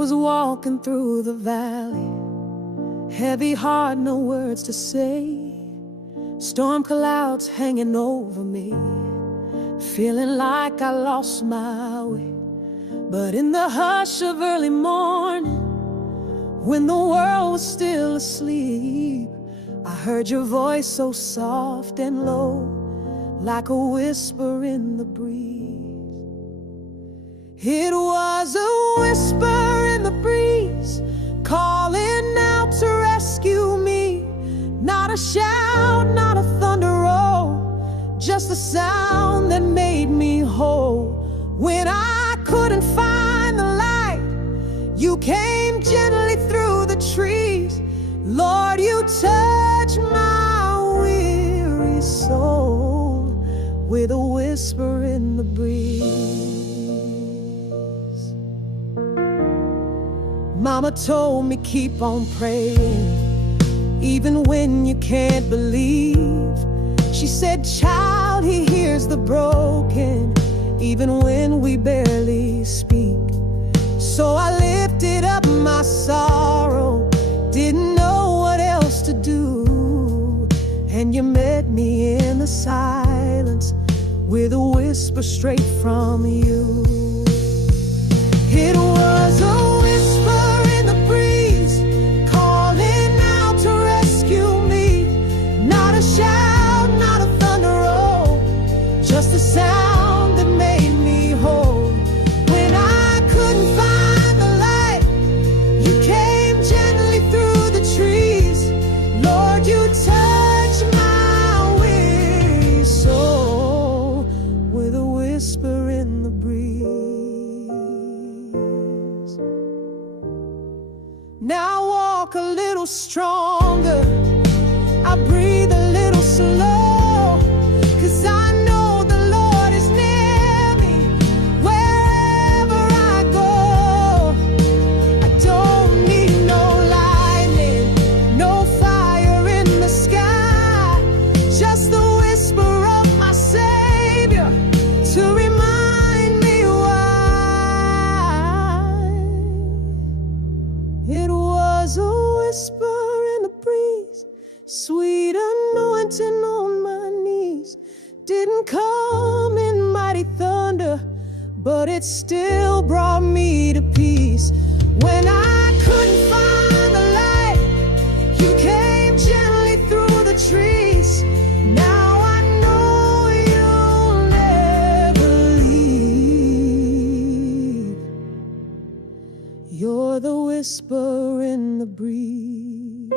was walking through the valley, heavy heart, no words to say. Storm clouds hanging over me, feeling like I lost my way. But in the hush of early morning, when the world was still asleep, I heard your voice so soft and low, like a whisper in the breeze. It was a whisper in the breeze, calling out to rescue me. Not a shout, not a thunder roll, just a sound that made me whole. When I couldn't find the light, you came gently through the trees. Lord, you touched my weary soul with a whisper in the breeze. Mama told me keep on praying, even when you can't believe. She said, child, he hears the broken, even when we barely speak. So I lifted up my sorrow, didn't know what else to do. And you met me in the silence with a whisper straight from you. It was a whisper in the breeze, calling out to rescue me. Not a shout, not a thunder roll, just a sound that made me whole. When I couldn't find the light, you came gently through the trees. Lord, you touched my weary soul with a whisper in the breeze. Now I walk a little stronger, I breathe a little slow, 'cause I know the Lord is near me wherever I go. I don't need no lightning, no fire in the sky, just the whisper of my Savior to remind me why. It was a whisper in the breeze, sweet anointing on my knees. Didn't come in mighty thunder, but it still brought me to peace. When I couldn't find the light, you came gently through the trees. Now I know you'll never leave. You're the whisper in the breeze.